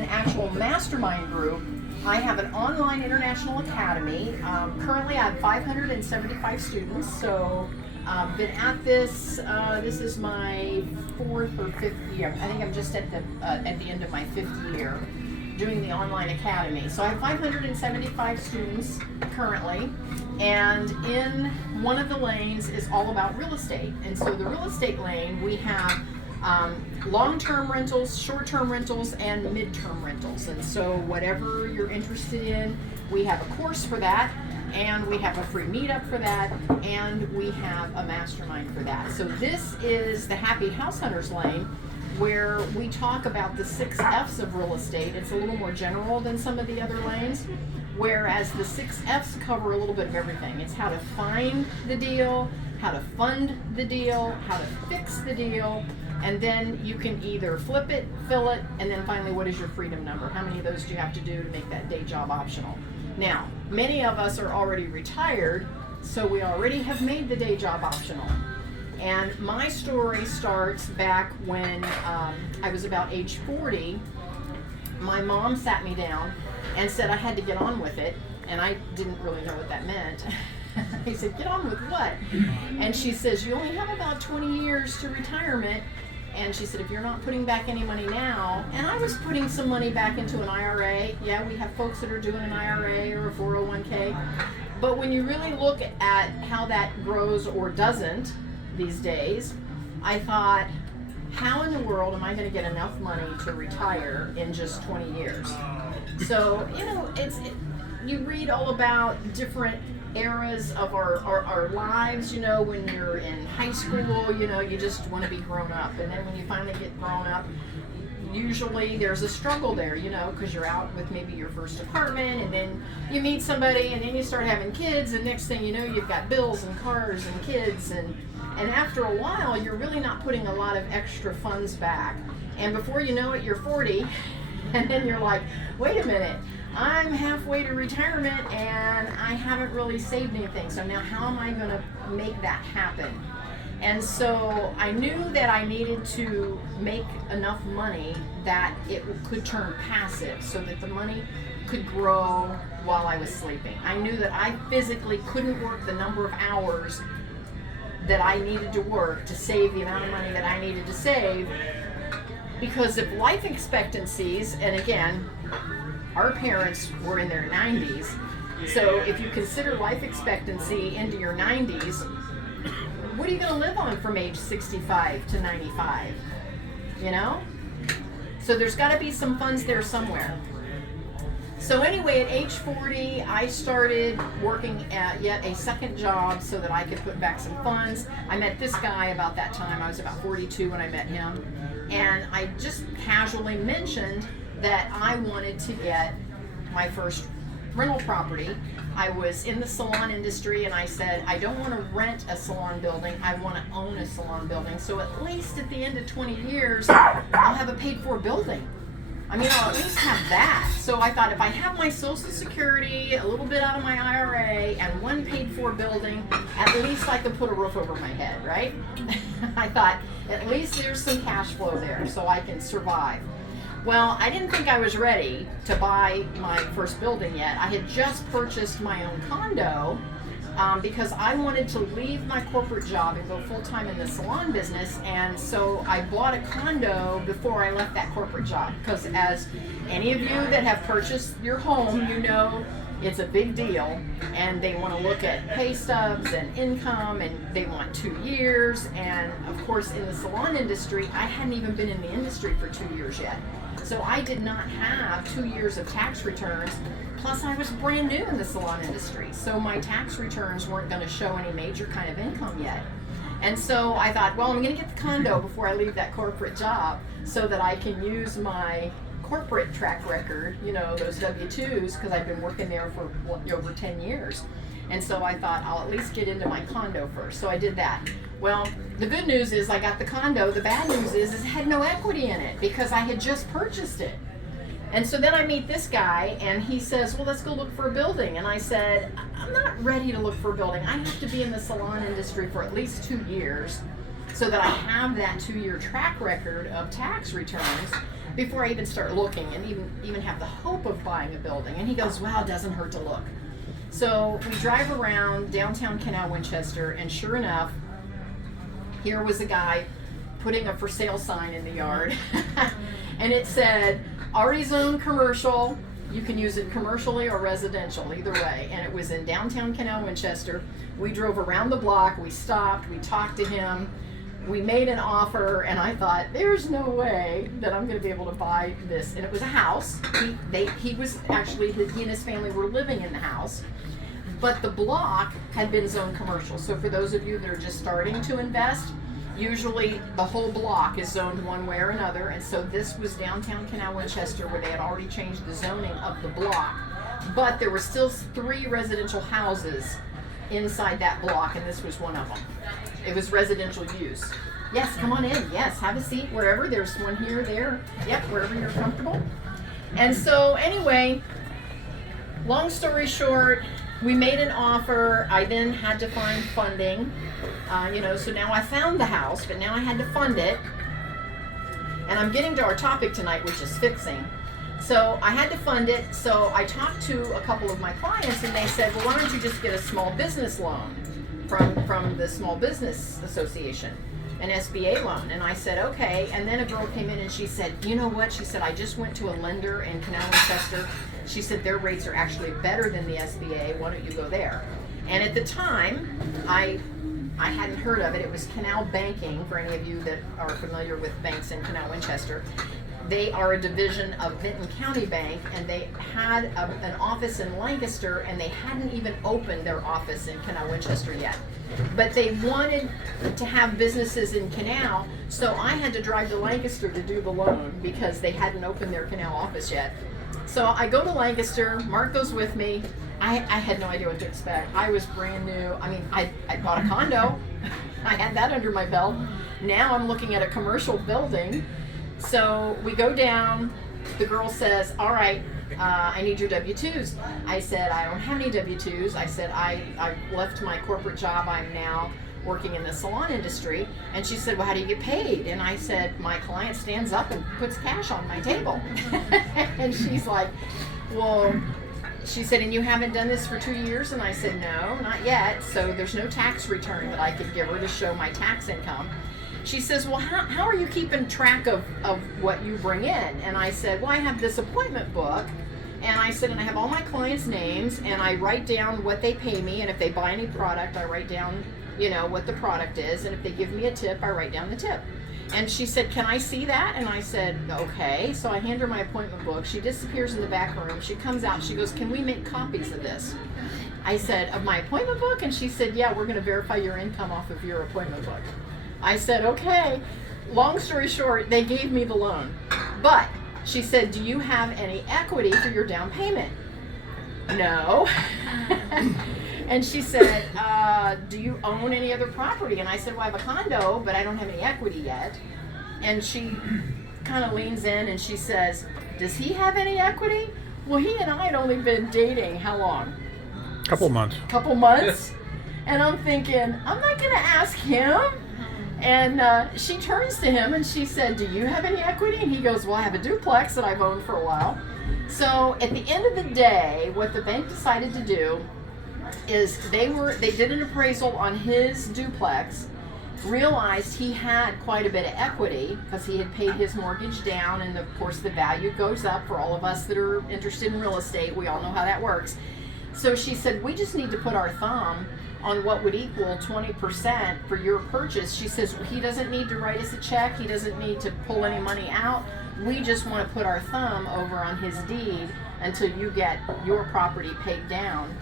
an actual mastermind group, I have an online international academy. Currently I have 575 students, so I've been at this, this is my 4th or 5th year. I think I'm just at the end of my 5th year doing the online academy. So I have 575 students currently, and in one of the lanes is all about real estate. And so the real estate lane, we have long-term rentals, short-term rentals, and mid-term rentals. And so whatever you're interested in, we have a course for that, and we have a free meetup for that, and we have a mastermind for that. So this is the Happy House Hunters lane, where we talk about the 6 F's of real estate. It's a little more general than some of the other lanes, whereas the 6 F's cover a little bit of everything. It's how to find the deal, how to fund the deal, how to fix the deal, and then you can either flip it, fill it, and then finally, what is your freedom number? How many of those do you have to do to make that day job optional? Now, many of us are already retired, so we already have made the day job optional. And my story starts back when I was about age 40. My mom sat me down and said I had to get on with it, and I didn't really know what that meant. I said, get on with what? And she says, you only have about 20 years to retirement. And she said, if you're not putting back any money now, and I was putting some money back into an IRA. Yeah, we have folks that are doing an IRA or a 401k. But when you really look at how that grows or doesn't these days, I thought, how in the world am I going to get enough money to retire in just 20 years? So, you know, you read all about different eras of our lives, you know, when you're in high school, you know, you just want to be grown up. And then when you finally get grown up, usually there's a struggle there, you know, because you're out with maybe your first apartment, and then you meet somebody, and then you start having kids, and next thing you know, you've got bills and cars and kids, and after a while, you're really not putting a lot of extra funds back. And before you know it, you're 40, and then you're like, wait a minute, I'm halfway to retirement and I haven't really saved anything. So now how am I going to make that happen? And so I knew that I needed to make enough money that it could turn passive, so that the money could grow while I was sleeping. I knew that I physically couldn't work the number of hours that I needed to work to save the amount of money that I needed to save, because if life expectancies, and again, our parents were in their 90s, so if you consider life expectancy into your 90s, what are you going to live on from age 65 to 95? You know? So there's got to be some funds there somewhere. So anyway, at age 40, I started working at yet a second job so that I could put back some funds. I met this guy about that time. I was about 42 when I met him. And I just casually mentioned that I wanted to get my first rental property. I was in the salon industry, and I said, I don't want to rent a salon building, I want to own a salon building. So at least at the end of 20 years, I'll have a paid-for building. I mean, I'll at least have that. So I thought, if I have my Social Security, a little bit out of my IRA, and one paid-for building, at least I could put a roof over my head, right? I thought, at least there's some cash flow there so I can survive. Well, I didn't think I was ready to buy my first building yet. I had just purchased my own condo because I wanted to leave my corporate job and go full-time in the salon business, and so I bought a condo before I left that corporate job, because as any of you that have purchased your home, you know it's a big deal, and they want to look at pay stubs and income, and they want 2 years, and of course in the salon industry, I hadn't even been in the industry for 2 years yet. So I did not have 2 years of tax returns, plus I was brand new in the salon industry, so my tax returns weren't going to show any major kind of income yet. And so I thought, well, I'm going to get the condo before I leave that corporate job so that I can use my corporate track record, you know, those W-2s, because I've been working there for over 10 years. And so I thought, I'll at least get into my condo first. So I did that. Well, the good news is I got the condo. The bad news is it had no equity in it because I had just purchased it. And so then I meet this guy, and he says, well, let's go look for a building. And I said, I'm not ready to look for a building. I have to be in the salon industry for at least 2 years so that I have that 2-year track record of tax returns. before I even start looking and even have the hope of buying a building. And he goes, well, it doesn't hurt to look. So we drive around downtown Canal Winchester, and sure enough, here was a guy putting a for sale sign in the yard. And it said, already zoned commercial. You can use it commercially or residential, either way. And it was in downtown Canal Winchester. We drove around the block, we stopped, we talked to him, we made an offer, and I thought, there's no way that I'm gonna be able to buy this. And it was a house. He was actually, he and his family were living in the house, but the block had been zoned commercial. So for those of you that are just starting to invest, usually the whole block is zoned one way or another, and so this was downtown Canal Winchester where they had already changed the zoning of the block. But there were still 3 residential houses inside that block, and this was one of them. It was residential use. Yes, come on in. Yes, have a seat wherever. There's one here, there. Yep, wherever you're comfortable. And so anyway, long story short, we made an offer. I then had to find funding. So now I found the house, but now I had to fund it. And I'm getting to our topic tonight, which is fixing. So I had to fund it. So I talked to a couple of my clients, and they said, well, why don't you just get a small business loan from the Small Business Association, an SBA loan? And I said, okay. And then a girl came in and she said, you know what? She said, I just went to a lender in Canal Winchester. She said, their rates are actually better than the SBA. Why don't you go there? And at the time, I hadn't heard of it. It was Canal Banking, for any of you that are familiar with banks in Canal Winchester. They are a division of Vinton County Bank, and they had an office in Lancaster, and they hadn't even opened their office in Canal Winchester yet. But they wanted to have businesses in Canal, so I had to drive to Lancaster to do the loan because they hadn't opened their Canal office yet. So I go to Lancaster, Mark goes with me. I had no idea what to expect. I was brand new. I mean, I bought a condo. I had that under my belt. Now I'm looking at a commercial building. So we go down. The girl says, all right, I need your W-2s. I said, I don't have any W-2s. I said, I left my corporate job. I'm now working in the salon industry. And she said, well, how do you get paid? And I said, my client stands up and puts cash on my table. And she's like, well, she said, and you haven't done this for 2 years? And I said, no, not yet. So there's no tax return that I could give her to show my tax income. She says, well, how are you keeping track of what you bring in? And I said, well, I have this appointment book. And I said, and I have all my clients' names, and I write down what they pay me. And if they buy any product, I write down, what the product is. And if they give me a tip, I write down the tip. And she said, can I see that? And I said, okay. So I hand her my appointment book. She disappears in the back room. She comes out. She goes, can we make copies of this? I said, of my appointment book? And she said, yeah, we're going to verify your income off of your appointment book. I said, okay. Long story short, they gave me the loan. But she said, do you have any equity for your down payment? No. And she said, do you own any other property? And I said, well, I have a condo, but I don't have any equity yet. And she kind of leans in and she says, does he have any equity? Well, he and I had only been dating how long? Couple months. Couple months? And I'm thinking, I'm not going to ask him. And she turns to him and she said, do you have any equity? And he goes, well, I have a duplex that I've owned for a while. So at the end of the day, what the bank decided to do is they did an appraisal on his duplex, realized he had quite a bit of equity because he had paid his mortgage down, and of course the value goes up for all of us that are interested in real estate. We all know how that works. So she said, we just need to put our thumb on what would equal 20% for your purchase. She says, he doesn't need to write us a check. He doesn't need to pull any money out. We just want to put our thumb over on his deed until you get your property paid down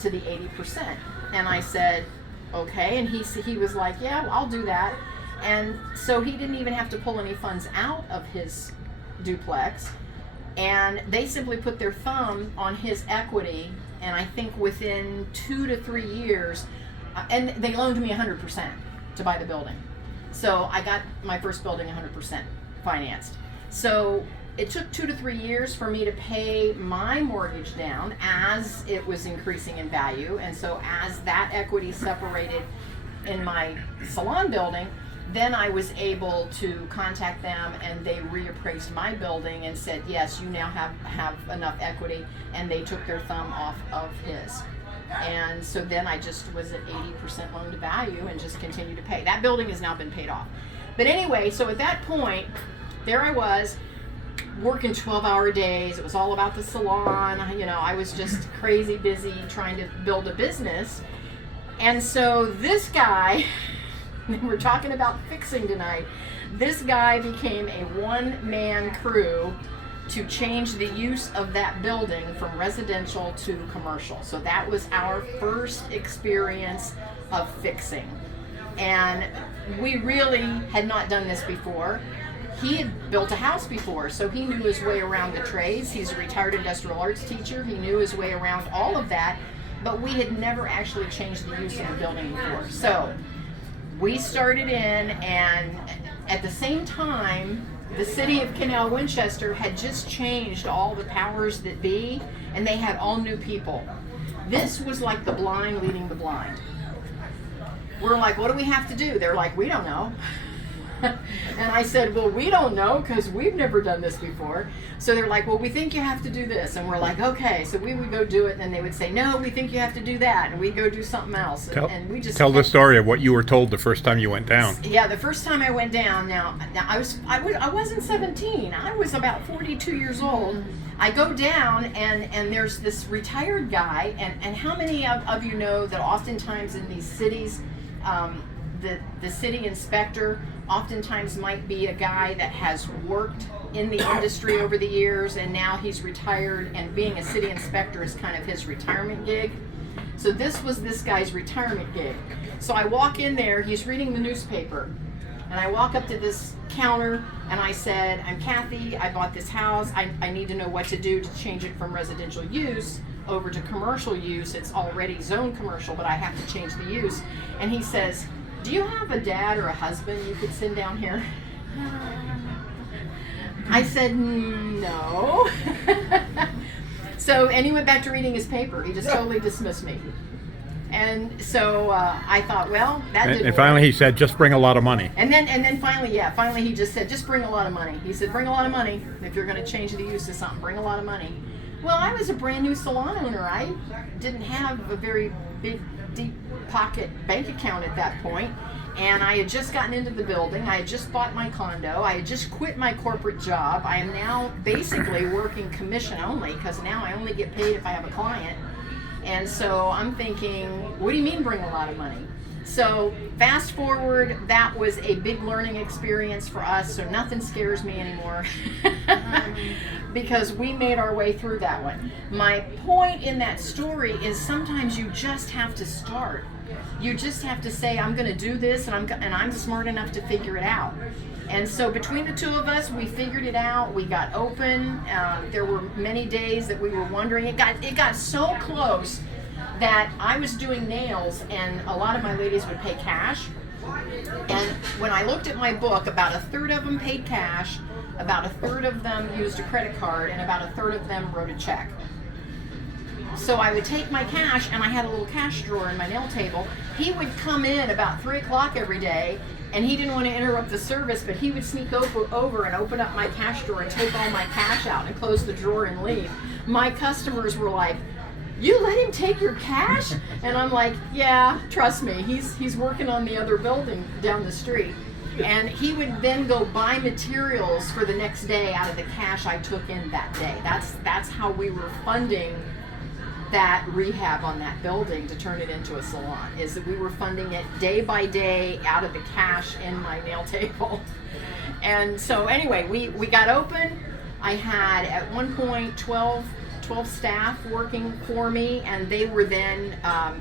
to the 80%. And I said, okay. And he was like, yeah, well, I'll do that. And so he didn't even have to pull any funds out of his duplex. And they simply put their thumb on his equity. And I think within 2 to 3 years, and they loaned me 100% to buy the building. So I got my first building 100% financed. So it took 2 to 3 years for me to pay my mortgage down as it was increasing in value. And so as that equity separated in my salon building, then I was able to contact them, and they reappraised my building and said, yes, you now have enough equity, and they took their thumb off of his. And so then I just was at 80% loan to value and just continued to pay. That building has now been paid off. But anyway, so at that point, there I was working 12-hour days. It was all about the salon. I was just crazy busy trying to build a business. And so this guy, we're talking about fixing tonight, this guy became a one-man crew to change the use of that building from residential to commercial. So that was our first experience of fixing. And we really had not done this before. He had built a house before, so he knew his way around the trades. He's a retired industrial arts teacher. He knew his way around all of that, but we had never actually changed the use of the building before. So we started in, and at the same time, the city of Canal Winchester had just changed all the powers that be, and they had all new people. This was like the blind leading the blind. We're like, what do we have to do? They're like, we don't know. And I said, well, we don't know because we've never done this before. So they're like, well, we think you have to do this. And we're like, okay. So we would go do it, and then they would say, no, we think you have to do that. And we'd go do something else. And we just tell the story of what you were told the first time you went down. Yeah, the first time I went down, now I wasn't 17. I was about 42 years old. I go down, and there's this retired guy, and how many of you know that oftentimes in these cities, the city inspector oftentimes might be a guy that has worked in the industry over the years, and now he's retired, and being a city inspector is kind of his retirement gig. So this was this guy's retirement gig. So I walk in there, he's reading the newspaper, and I walk up to this counter, and I said, I'm Kathy, I bought this house, I need to know what to do to change it from residential use over to commercial use. It's already zoned commercial, but I have to change the use. And he says, do you have a dad or a husband you could send down here? I said, no. And he went back to reading his paper. He just totally dismissed me. And so I thought, well, that didn't work. And finally he said, just bring a lot of money. And then finally he just said, just bring a lot of money. He said, bring a lot of money. If you're going to change the use of something, bring a lot of money. Well, I was a brand new salon owner. I didn't have a very big, deep pocket bank account at that point. And I had just gotten into the building. I had just bought my condo. I had just quit my corporate job. I am now basically working commission only, because now I only get paid if I have a client. And so I'm thinking, what do you mean bring a lot of money? So fast forward, that was a big learning experience for us, so nothing scares me anymore because we made our way through that one. My point in that story is sometimes you just have to start. You just have to say, I'm going to do this, and I'm smart enough to figure it out. And so between the two of us, we figured it out. We got open. There were many days that we were wondering. It got so close that I was doing nails, and a lot of my ladies would pay cash. And when I looked at my book, about a third of them paid cash, about a third of them used a credit card, and about a third of them wrote a check. So I would take my cash, and I had a little cash drawer in my nail table. He would come in about 3 o'clock every day, and he didn't want to interrupt the service, but he would sneak over and open up my cash drawer and take all my cash out and close the drawer and leave. My customers were like, you let him take your cash? And I'm like, yeah, trust me, he's working on the other building down the street. And he would then go buy materials for the next day out of the cash I took in that day. That's how we were funding that rehab on that building to turn it into a salon, is that we were funding it day by day out of the cash in my nail table. And so anyway, we got open. I had at one point 12 staff working for me, and they were then,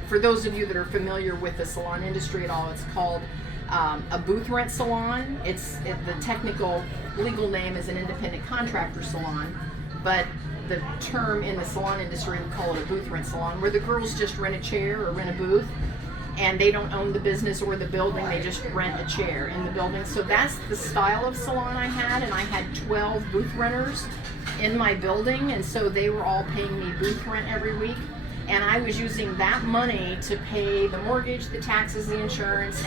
for those of you that are familiar with the salon industry at all, it's called a booth rent salon. The technical legal name is an independent contractor salon, but the term in the salon industry, we call it a booth rent salon, where the girls just rent a chair or rent a booth, and they don't own the business or the building, they just rent a chair in the building. So that's the style of salon I had, and I had 12 booth renters in my building, and so they were all paying me booth rent every week. and I was using that money to pay the mortgage, the taxes, the insurance,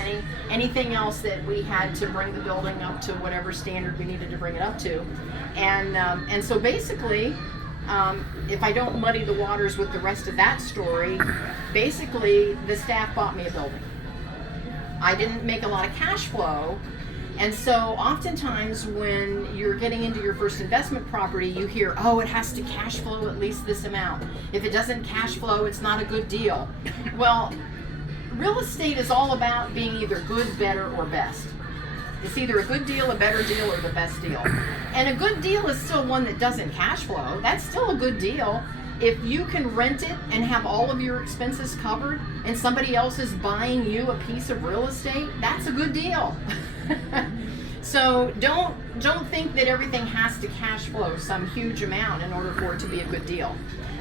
anything else that we had to bring the building up to whatever standard we needed to bring it up to. And so basically, if I don't muddy the waters with the rest of that story, basically the staff bought me a building. I didn't make a lot of cash flow. And so oftentimes when you're getting into your first investment property, you hear, oh, it has to cash flow at least this amount. If it doesn't cash flow, it's not a good deal. Well, real estate is all about being either good, better, or best. It's either a good deal, a better deal, or the best deal. And a good deal is still one that doesn't cash flow. That's still a good deal. If you can rent it and have all of your expenses covered and somebody else is buying you a piece of real estate, that's a good deal. So don't think that everything has to cash flow some huge amount in order for it to be a good deal.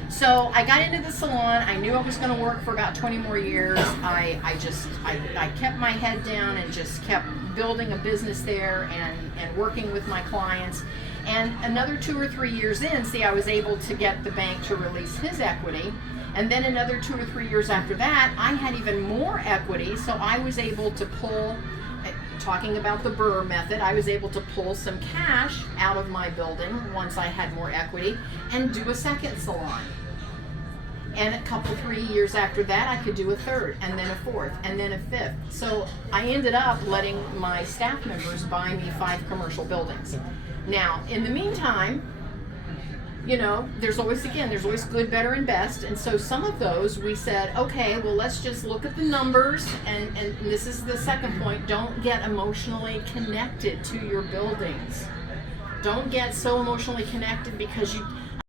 So I got into the salon. I knew I was going to work for about 20 more years. I kept my head down and just kept building a business there and working with my clients. And another 2 or 3 years in, I was able to get the bank to release his equity. And then another 2 or 3 years after that, I had even more equity. So I was able to pull, talking about the Burr method, I was able to pull some cash out of my building once I had more equity and do a second salon. And a couple, 3 years after that, I could do a third, and then a fourth, and then a fifth. So I ended up letting my staff members buy me 5 commercial buildings. Now, in the meantime, there's always good, better, and best. And so some of those we said, okay, well, let's just look at the numbers. And this is the second point. Don't get emotionally connected to your buildings. Don't get so emotionally connected because